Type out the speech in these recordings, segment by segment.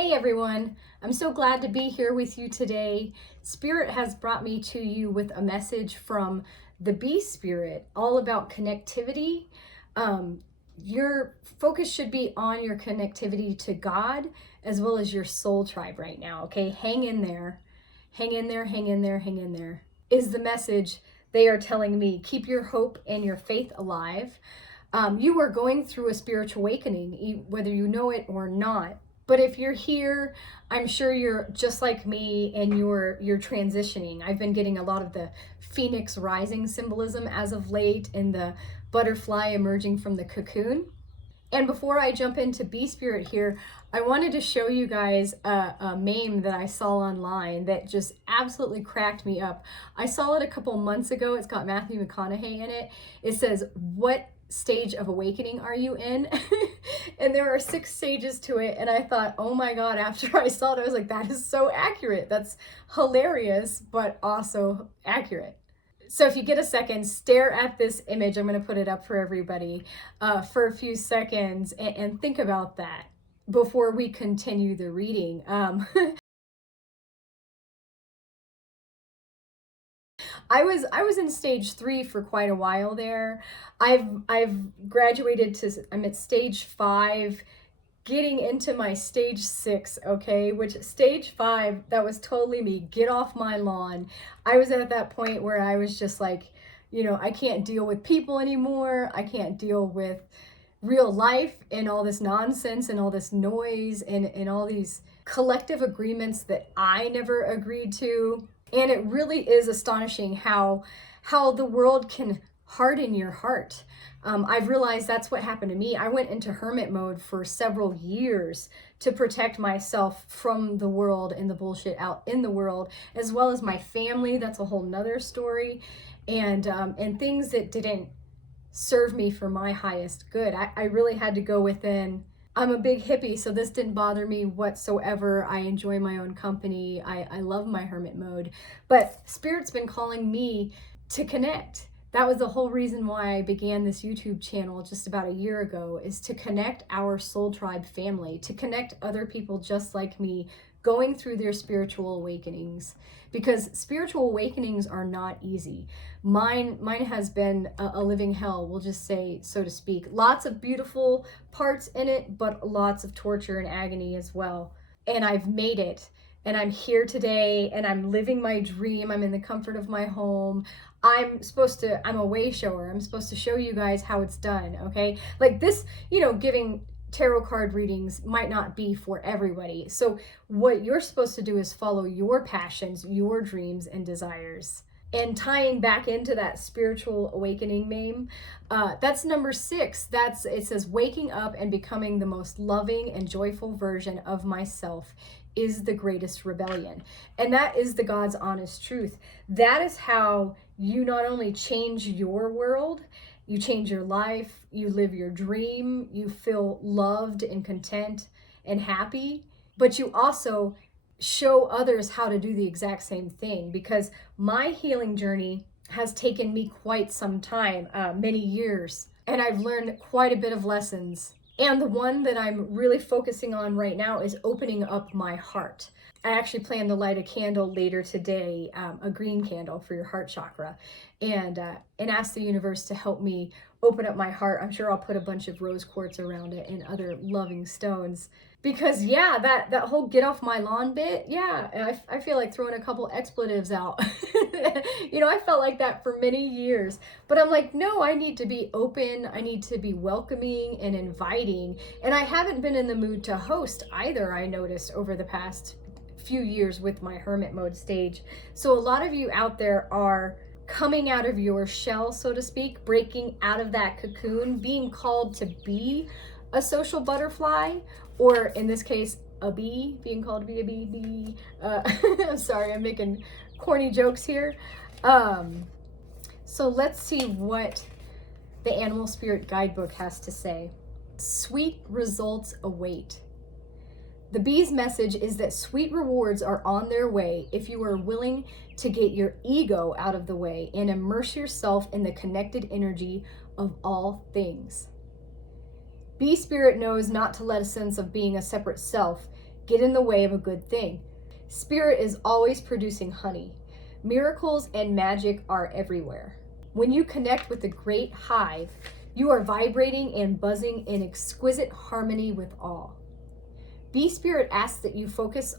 Hey everyone, I'm so glad to be here with you today. Spirit has brought me to you with a message from the Bee Spirit, all about connectivity. Your focus should be on your connectivity to God as well as your soul tribe right now, okay? Hang in there, hang in there, hang in there, hang in there, is the message they are telling me. Keep your hope and your faith alive. You are going through a spiritual awakening, whether you know it or not. But if you're here, I'm sure you're just like me and you're transitioning. I've been getting a lot of the phoenix rising symbolism as of late and the butterfly emerging from the cocoon. And before I jump into Bee Spirit here, I wanted to show you guys a meme that I saw online that just absolutely cracked me up. I saw it a couple months ago. It's got Matthew McConaughey in it. It says, "What stage of awakening are you in?" And there are 6 stages to it. And I thought, oh my God, after I saw it, I was like, that is so accurate. That's hilarious, but also accurate. So if you get a second, stare at this image. I'm going to put it up for everybody for a few seconds and think about that before we continue the reading. I was in stage 3 for quite a while there. I've graduated to, I'm at stage 5, getting into my stage 6, okay? Which stage 5, that was totally me. Get off my lawn. I was at that point where I was just like, I can't deal with people anymore. I can't deal with real life and all this nonsense and all this noise and all these collective agreements that I never agreed to. And it really is astonishing how the world can harden your heart. I've realized that's what happened to me. I went into hermit mode for several years to protect myself from the world and the bullshit out in the world, as well as my family. That's a whole nother story. And things that didn't serve me for my highest good. I really had to go within. I'm a big hippie, so this didn't bother me whatsoever. I enjoy my own company. I love my hermit mode. But Spirit's been calling me to connect. That was the whole reason why I began this YouTube channel just about a year ago, is to connect our soul tribe family, to connect other people just like me going through their spiritual awakenings, because spiritual awakenings are not easy. Mine has been a living hell, we'll just say, so to speak. Lots of beautiful parts in it, but lots of torture and agony as well. And I've made it. And I'm here today and I'm living my dream. I'm in the comfort of my home. I'm a way shower. I'm supposed to show you guys how it's done, okay? Like this, giving tarot card readings might not be for everybody. So what you're supposed to do is follow your passions, your dreams and desires. And tying back into that spiritual awakening meme, that's number 6. It says, waking up and becoming the most loving and joyful version of myself is the greatest rebellion. And that is the God's honest truth. That is how you not only change your world, you change your life, you live your dream, you feel loved and content and happy, but you also show others how to do the exact same thing. Because my healing journey has taken me quite some time, many years, and I've learned quite a bit of lessons. And the one that I'm really focusing on right now is opening up my heart. I actually plan to light a candle later today, a green candle for your heart chakra, and ask the universe to help me open up my heart. I'm sure I'll put a bunch of rose quartz around it and other loving stones. Because yeah, that whole get off my lawn bit, yeah, I feel like throwing a couple expletives out. I felt like that for many years. But I'm like, no, I need to be open. I need to be welcoming and inviting. And I haven't been in the mood to host either, I noticed over the past few years with my hermit mode stage. So a lot of you out there are coming out of your shell, so to speak, breaking out of that cocoon, being called to be a social butterfly, or in this case, a bee, being called to be a bee. I'm sorry, I'm making corny jokes here. So let's see what the Animal Spirit Guidebook has to say. Sweet results await. The bee's message is that sweet rewards are on their way if you are willing to get your ego out of the way and immerse yourself in the connected energy of all things. Bee Spirit knows not to let a sense of being a separate self get in the way of a good thing. Spirit is always producing honey. Miracles and magic are everywhere. When you connect with the great hive, you are vibrating and buzzing in exquisite harmony with all. Bee Spirit asks that your focus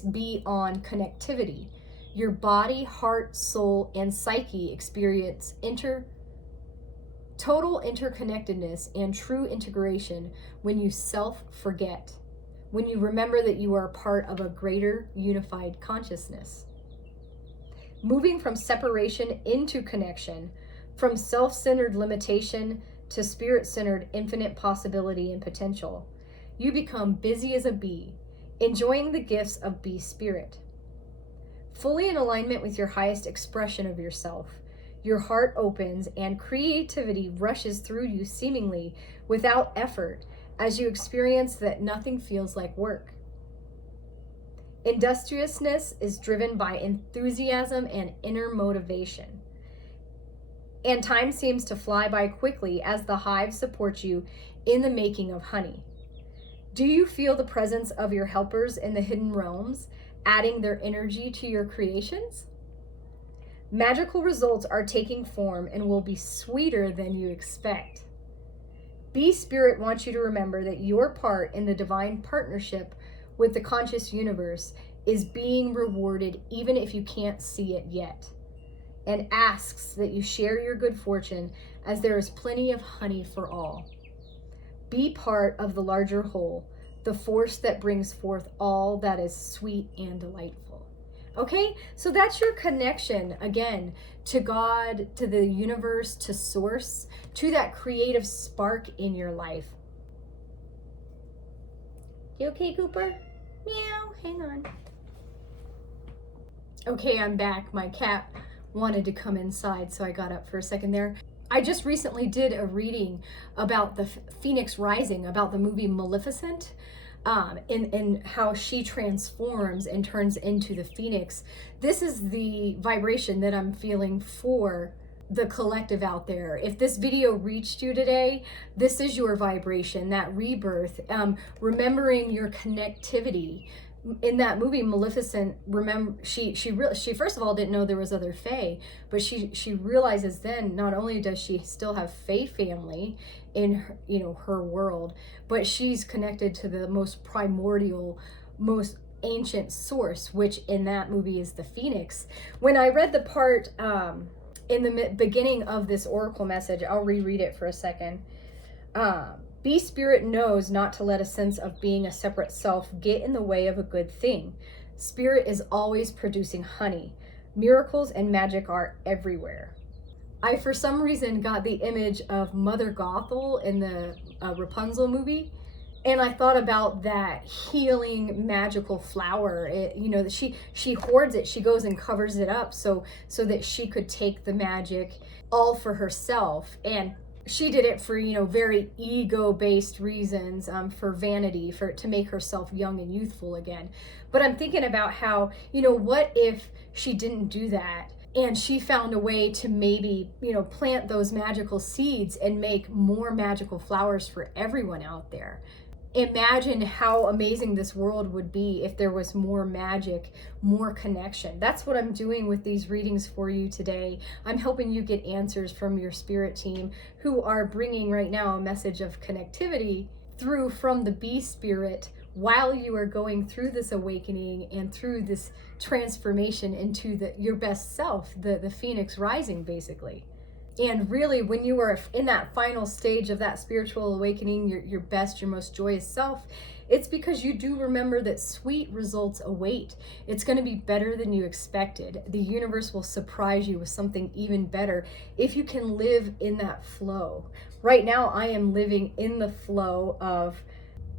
be on connectivity. Your body, heart, soul, and psyche experience total interconnectedness and true integration when you self-forget, when you remember that you are part of a greater unified consciousness. Moving from separation into connection, from self-centered limitation to spirit-centered infinite possibility and potential, you become busy as a bee, enjoying the gifts of bee spirit. Fully in alignment with your highest expression of yourself, your heart opens and creativity rushes through you seemingly without effort as you experience that nothing feels like work. Industriousness is driven by enthusiasm and inner motivation. And time seems to fly by quickly as the hive supports you in the making of honey. Do you feel the presence of your helpers in the hidden realms, adding their energy to your creations? Magical results are taking form and will be sweeter than you expect. Bee Spirit wants you to remember that your part in the divine partnership with the conscious universe is being rewarded even if you can't see it yet, and asks that you share your good fortune as there is plenty of honey for all. Be part of the larger whole, the force that brings forth all that is sweet and delightful. Okay, so that's your connection, again, to God, to the universe, to source, to that creative spark in your life. You okay, Cooper? Meow, hang on. Okay, I'm back. My cat wanted to come inside, so I got up for a second there. I just recently did a reading about the Phoenix Rising, about the movie Maleficent, and how she transforms and turns into the Phoenix. This is the vibration that I'm feeling for the collective out there. If this video reached you today, this is your vibration, that rebirth, remembering your connectivity. In that movie Maleficent, remember she first of all didn't know there was other fae, but she realizes then not only does she still have fae family in her, her world, but she's connected to the most primordial, most ancient source, which in that movie is the Phoenix. When I read the part in the beginning of this oracle message, I'll reread it for a second. Bee Spirit knows not to let a sense of being a separate self get in the way of a good thing. Spirit is always producing honey. Miracles and magic are everywhere. I, for some reason, got the image of Mother Gothel in the Rapunzel movie. And I thought about that healing magical flower. She hoards it. She goes and covers it up so that she could take the magic all for herself. And she did it for, very ego-based reasons, for vanity, to make herself young and youthful again. But I'm thinking about how, what if she didn't do that and she found a way to maybe, plant those magical seeds and make more magical flowers for everyone out there. Imagine how amazing this world would be if there was more magic, more connection. That's what I'm doing with these readings for you today. I'm helping you get answers from your spirit team, who are bringing right now a message of connectivity through from the Bee Spirit while you are going through this awakening and through this transformation into your best self, the Phoenix Rising, basically. And really, when you are in that final stage of that spiritual awakening, your best, your most joyous self, it's because you do remember that sweet results await. It's going to be better than you expected. The universe will surprise you with something even better if you can live in that flow. Right now, I am living in the flow of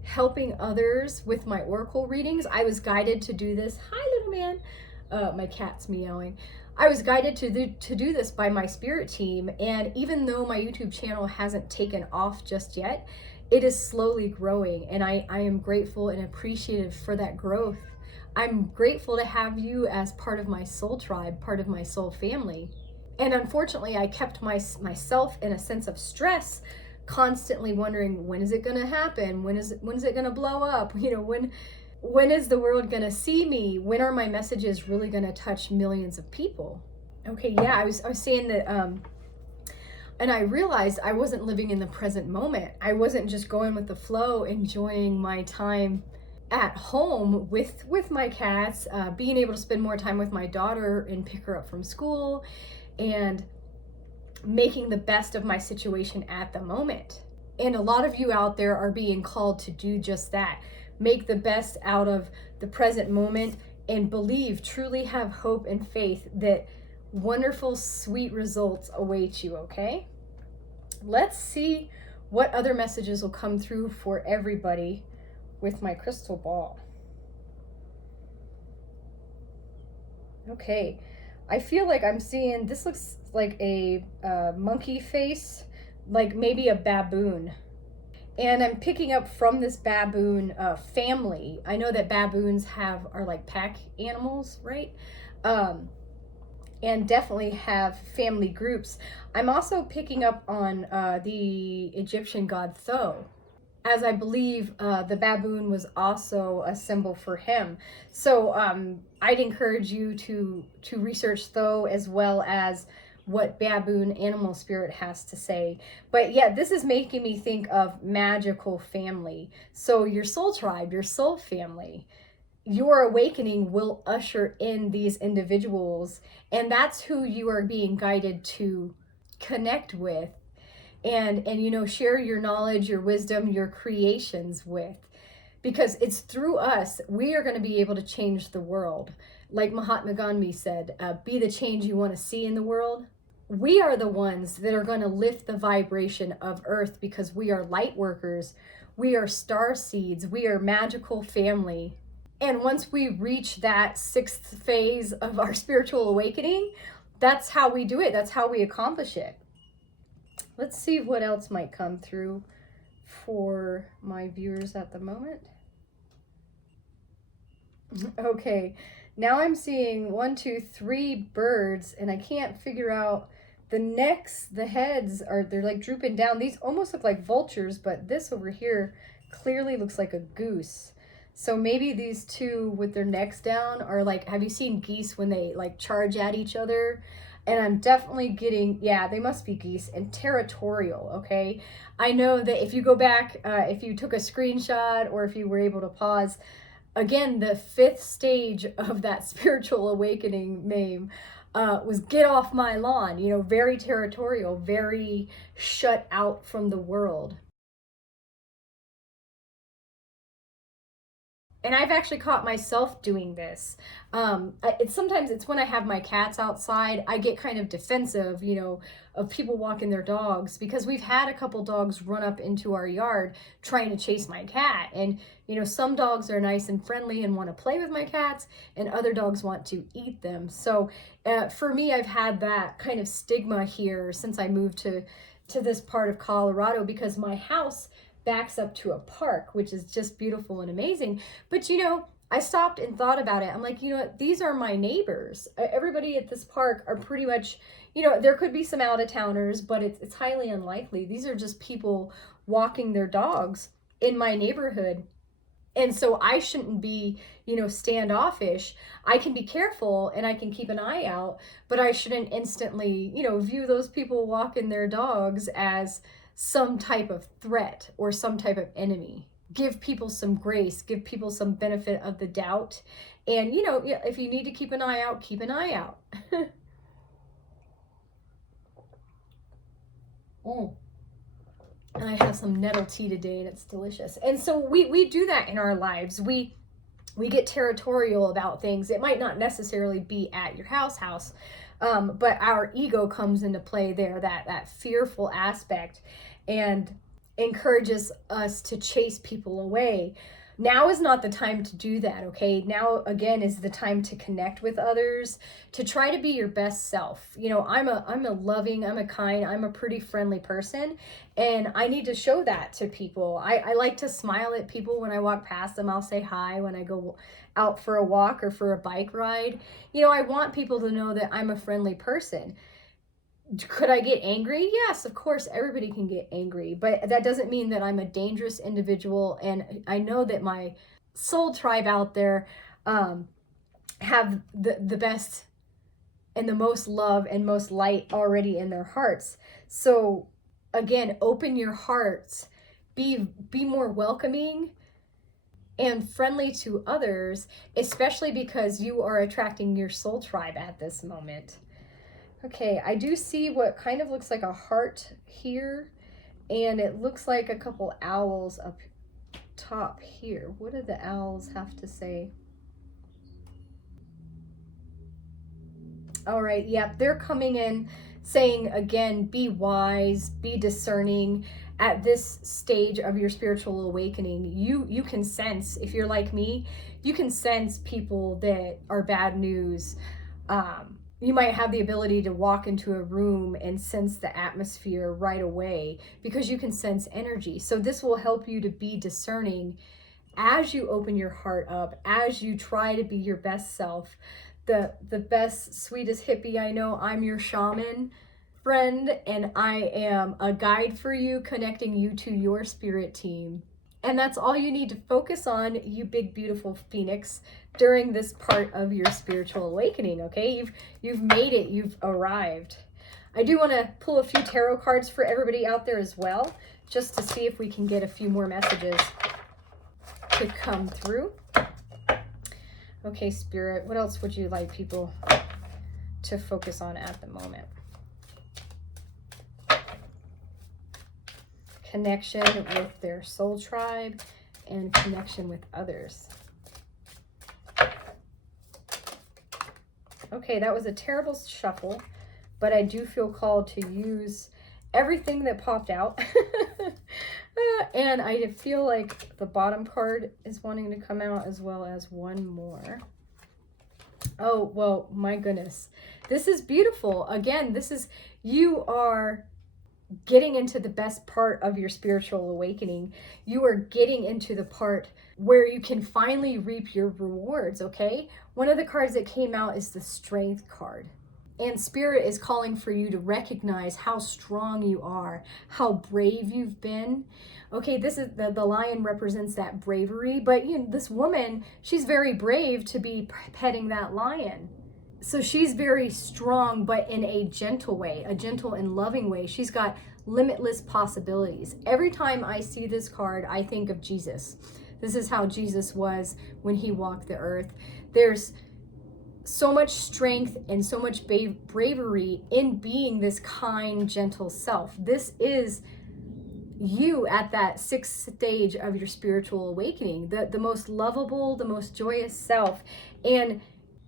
helping others with my oracle readings. I was guided to do this. Hi, little man. My cat's meowing. I was guided to do this by my spirit team, and even though my YouTube channel hasn't taken off just yet, it is slowly growing, and I am grateful and appreciative for that growth. I'm grateful to have you as part of my soul tribe, part of my soul family. And unfortunately, I kept myself in a sense of stress constantly wondering, when is it going to happen? When is it going to blow up? When is the world going to see me? When are my messages really going to touch millions of people? Okay, yeah, I was saying that and I realized I wasn't living in the present moment. I wasn't just going with the flow, enjoying my time at home with my cats, being able to spend more time with my daughter and pick her up from school, and making the best of my situation at the moment. And a lot of you out there are being called to do just that. Make the best out of the present moment and believe, truly have hope and faith that wonderful, sweet results await you, okay? Let's see what other messages will come through for everybody with my crystal ball. Okay, I feel like I'm seeing, this looks like a monkey face, like maybe a baboon. And I'm picking up from this baboon family. I know that baboons are like pack animals, right? And definitely have family groups. I'm also picking up on the Egyptian god Thoth, as I believe the baboon was also a symbol for him. So I'd encourage you to research Thoth, as well as what baboon animal spirit has to say. But yeah, this is making me think of magical family. So your soul tribe, your soul family, your awakening will usher in these individuals, and that's who you are being guided to connect with and share your knowledge, your wisdom, your creations with, because it's through us we are going to be able to change the world. Like Mahatma Gandhi said, be the change you want to see in the world. We are the ones that are going to lift the vibration of Earth, because we are light workers, we are star seeds, we are magical family. And once we reach that 6th phase of our spiritual awakening, that's how we do it. That's how we accomplish it. Let's see what else might come through for my viewers at the moment. Okay, now I'm seeing 1, 2, 3 birds, and I can't figure out the necks, the heads they're like drooping down. These almost look like vultures, but this over here clearly looks like a goose. So maybe these two with their necks down are like, have you seen geese when they like charge at each other? And I'm definitely getting, yeah, they must be geese, and territorial, okay? I know that if you go back, if you took a screenshot or if you were able to pause, again, the 5th stage of that spiritual awakening name was get off my lawn, very territorial, very shut out from the world. And I've actually caught myself doing this. Sometimes it's when I have my cats outside, I get kind of defensive, of people walking their dogs, because we've had a couple dogs run up into our yard trying to chase my cat. And, some dogs are nice and friendly and want to play with my cats, and other dogs want to eat them. So for me, I've had that kind of stigma here since I moved to this part of Colorado, because my house backs up to a park, which is just beautiful and amazing. But I stopped and thought about it. I'm like, these are my neighbors. Everybody at this park are pretty much, there could be some out of towners, but it's highly unlikely. These are just people walking their dogs in my neighborhood. And so I shouldn't be, standoffish. I can be careful and I can keep an eye out, but I shouldn't instantly, view those people walking their dogs as some type of threat or some type of enemy. Give people some grace, give people some benefit of the doubt. And, if you need to keep an eye out, keep an eye out. And I have some nettle tea today, and it's delicious. And so we do that in our lives. We get territorial about things. It might not necessarily be at your house, but our ego comes into play there, that fearful aspect, and encourages us to chase people away. Now is not the time to do that, okay? Now, again, is the time to connect with others, to try to be your best self. I'm a loving, I'm a kind, I'm a pretty friendly person, and I need to show that to people. I like to smile at people when I walk past them. I'll say hi when I go out for a walk or for a bike ride. I want people to know that I'm a friendly person. Could I get angry? Yes, of course, everybody can get angry, but that doesn't mean that I'm a dangerous individual. And I know that my soul tribe out there have the best and the most love and most light already in their hearts. So again, open your hearts, be more welcoming and friendly to others, especially because you are attracting your soul tribe at this moment. Okay, I do see what kind of looks like a heart here, and it looks like a couple owls up top here. What do the owls have to say? All right, yep, they're coming in saying again, be wise, be discerning. At this stage of your spiritual awakening, you can sense, if you're like me, you can sense people that are bad news. You might have the ability to walk into a room and sense the atmosphere right away because you can sense energy. So this will help you to be discerning as you open your heart up, as you try to be your best self. The best, sweetest hippie I know, I'm your shaman friend, and I am a guide for you, connecting you to your spirit team. And that's all you need to focus on, you big, beautiful phoenix, during this part of your spiritual awakening, okay? You've made it. You've arrived. I do want to pull a few tarot cards for everybody out there as well, just to see if we can get a few more messages to come through. Okay, Spirit, what else would you like people to focus on at the moment? Connection with their soul tribe and connection with others. Okay, that was a terrible shuffle, but I do feel called to use everything that popped out. And I feel like the bottom card is wanting to come out, as well as one more. Oh, well, my goodness. This is beautiful. Again, this is, you are getting into the best part of your spiritual awakening. You are getting into the part where you can finally reap your rewards, okay? One of the cards that came out is the Strength card. And Spirit is calling for you to recognize how strong you are, how brave you've been. Okay, this is the lion represents that bravery, but you know, this woman, she's very brave to be petting that lion. So she's very strong, but in a gentle way, a gentle and loving way. She's got limitless possibilities. Every time I see this card, I think of Jesus. This is how Jesus was when he walked the earth. There's so much strength and so much bravery in being this kind, gentle self. This is you at that sixth stage of your spiritual awakening, the most lovable, the most joyous self. And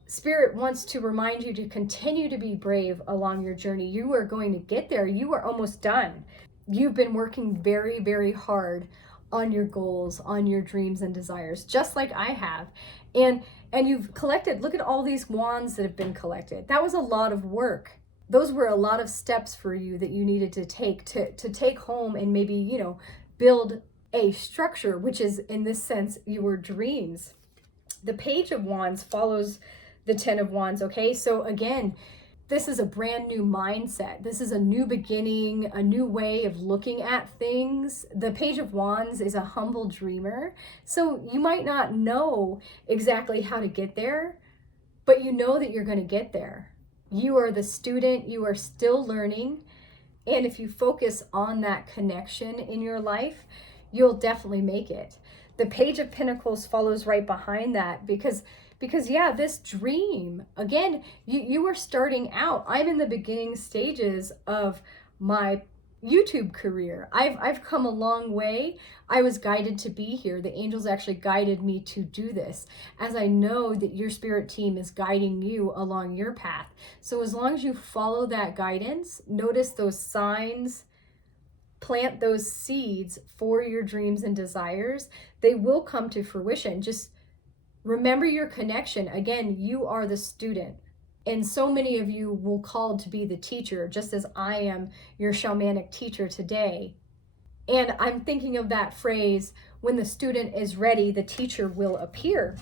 Spirit wants to remind you to continue to be brave along your journey. You are going to get there. You are almost done. You've been working very, very hard on your goals, on your dreams and desires, just like I have. And you've collected, look at all these wands that have been collected. That was a lot of work. Those were a lot of steps for you that you needed to take home and maybe, you know, build a structure, which is in this sense your dreams. The Page of Wands follows the Ten of Wands, okay? So again, this is a brand new mindset. This is a new beginning, a new way of looking at things. The Page of Wands is a humble dreamer. So you might not know exactly how to get there, but you know that you're going to get there. You are the student, you are still learning. And if you focus on that connection in your life, you'll definitely make it. The Page of Pentacles follows right behind that because yeah, this dream, again, you are starting out. I'm in the beginning stages of my YouTube career. I've come a long way. I was guided to be here. The angels actually guided me to do this, as I know that your spirit team is guiding you along your path. So as long as you follow that guidance, notice those signs, plant those seeds for your dreams and desires, they will come to fruition. Just remember your connection. Again, you are the student. And so many of you will call to be the teacher, just as I am your shamanic teacher today. And I'm thinking of that phrase, when the student is ready, the teacher will appear.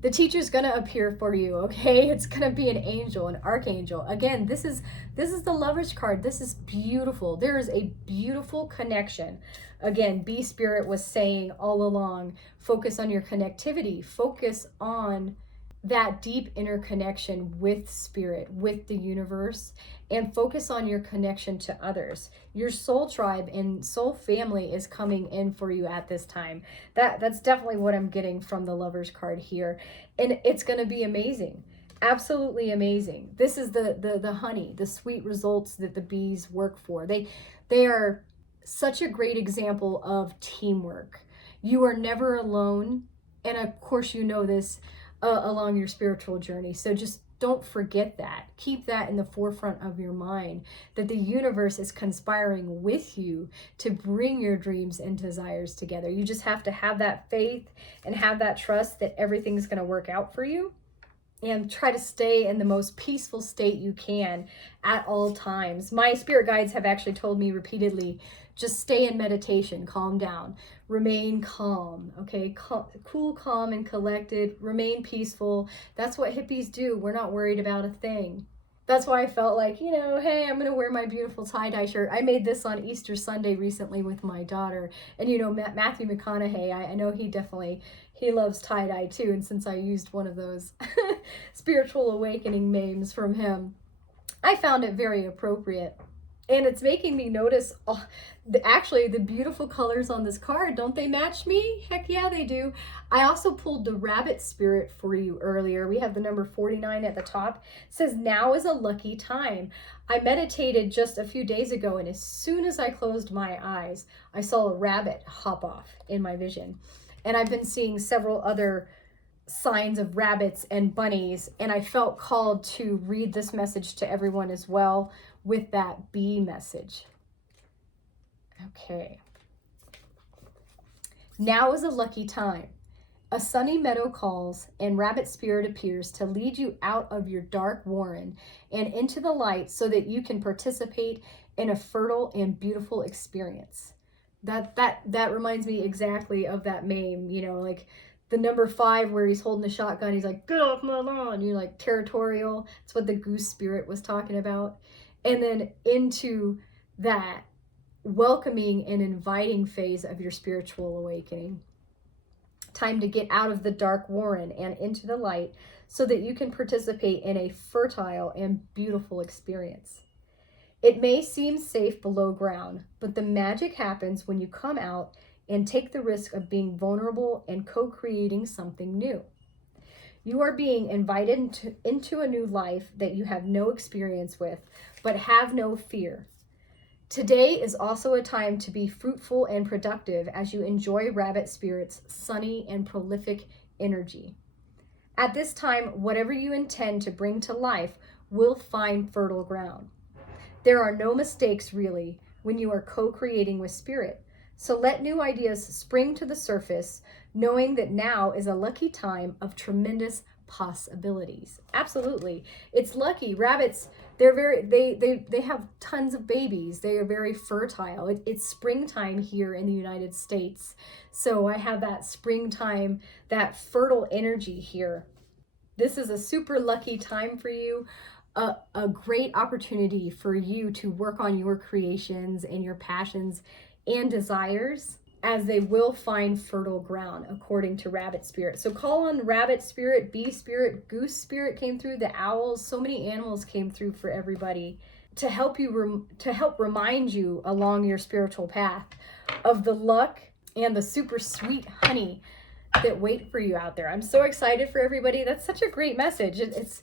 The teacher's gonna appear for you, okay? It's gonna be an angel, an archangel. Again, this is the Lover's card. This is beautiful. There is a beautiful connection. Again, B Spirit was saying all along, focus on your connectivity, focus on that deep interconnection with spirit, with the universe, and focus on your connection to others. Your soul tribe and soul family is coming in for you at this time. That's definitely what I'm getting from the Lover's card here. And it's going to be amazing. Absolutely amazing. This is the honey, the sweet results that the bees work for. They are such a great example of teamwork. You are never alone. And of course, you know this along your spiritual journey. So just don't forget that. Keep that in the forefront of your mind, that the universe is conspiring with you to bring your dreams and desires together. You just have to have that faith and have that trust that everything's going to work out for you. And try to stay in the most peaceful state you can at all times. My spirit guides have actually told me repeatedly, just stay in meditation, calm down, remain calm, okay? Cool, calm, and collected, remain peaceful. That's what hippies do. We're not worried about a thing. That's why I felt like, hey, I'm going to wear my beautiful tie-dye shirt. I made this on Easter Sunday recently with my daughter. And, Matthew McConaughey, I know he loves tie-dye too. And since I used one of those spiritual awakening memes from him, I found it very appropriate. And it's making me notice, actually, the beautiful colors on this card. Don't they match me? Heck yeah, they do. I also pulled the rabbit spirit for you earlier. We have the number 49 at the top. It says, now is a lucky time. I meditated just a few days ago, and as soon as I closed my eyes, I saw a rabbit hop off in my vision. And I've been seeing several other signs of rabbits and bunnies, and I felt called to read this message to everyone as well with that bee message. Okay. Now is a lucky time. A sunny meadow calls, and rabbit spirit appears to lead you out of your dark warren and into the light so that you can participate in a fertile and beautiful experience. That reminds me exactly of that meme, like the number 5 where he's holding the shotgun. He's like, get off my lawn. You're like territorial. That's what the goose spirit was talking about. And then into that welcoming and inviting phase of your spiritual awakening. Time to get out of the dark warren and into the light so that you can participate in a fertile and beautiful experience. It may seem safe below ground, but the magic happens when you come out and take the risk of being vulnerable and co-creating something new. You are being invited into a new life that you have no experience with, but have no fear. Today is also a time to be fruitful and productive as you enjoy Rabbit Spirit's sunny and prolific energy. At this time, whatever you intend to bring to life will find fertile ground. There are no mistakes, really, when you are co-creating with Spirit. So let new ideas spring to the surface, knowing that now is a lucky time of tremendous possibilities. Absolutely. It's lucky. Rabbits, they have tons of babies. They are very fertile. It's springtime here in the United States. So I have that springtime, that fertile energy here. This is a super lucky time for you. A great opportunity for you to work on your creations and your passions and desires, as they will find fertile ground according to Rabbit Spirit. So call on Rabbit Spirit, Bee Spirit, Goose Spirit came through, the owls, so many animals came through for everybody to help you, to help remind you along your spiritual path of the luck and the super sweet honey that wait for you out there. I'm so excited for everybody. That's such a great message. It's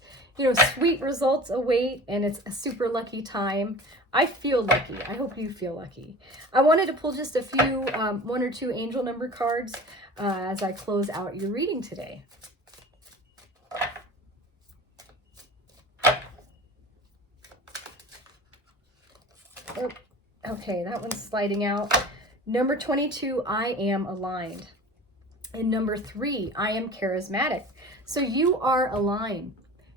sweet results await, and it's a super lucky time. I feel lucky. I hope you feel lucky. I wanted to pull just a few, 1 or 2 angel number cards as I close out your reading today. Oh, okay, that one's sliding out. Number 22, I am aligned. And number 3, I am charismatic. So you are aligned.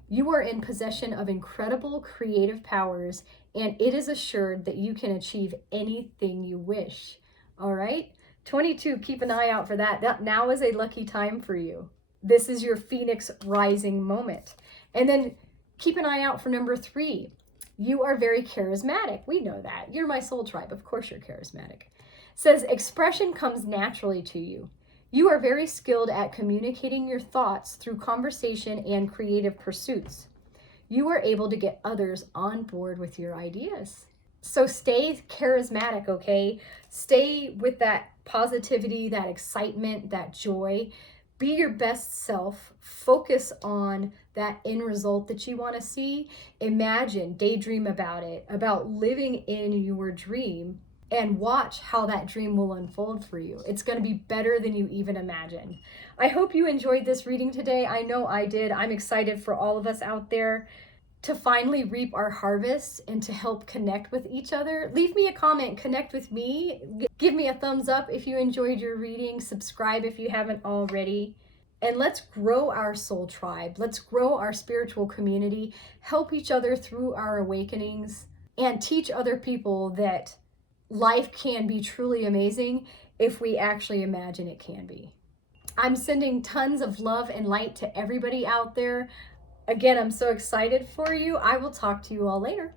You are in possession of incredible creative powers, and it is assured that you can achieve anything you wish. All right? 22, keep an eye out for that. That now is a lucky time for you. This is your Phoenix rising moment. And then keep an eye out for number 3. You are very charismatic. We know that. You're my soul tribe. Of course you're charismatic. It says expression comes naturally to you. You are very skilled at communicating your thoughts through conversation and creative pursuits. You are able to get others on board with your ideas. So stay charismatic, okay? Stay with that positivity, that excitement, that joy. Be your best self. Focus on that end result that you want to see. Imagine, daydream about it, about living in your dream, and watch how that dream will unfold for you. It's going to be better than you even imagined. I hope you enjoyed this reading today. I know I did. I'm excited for all of us out there to finally reap our harvest and to help connect with each other. Leave me a comment, connect with me. Give me a thumbs up if you enjoyed your reading. Subscribe if you haven't already. And let's grow our soul tribe. Let's grow our spiritual community, help each other through our awakenings, and teach other people that life can be truly amazing if we actually imagine it can be. I'm sending tons of love and light to everybody out there. Again, I'm so excited for you. I will talk to you all later.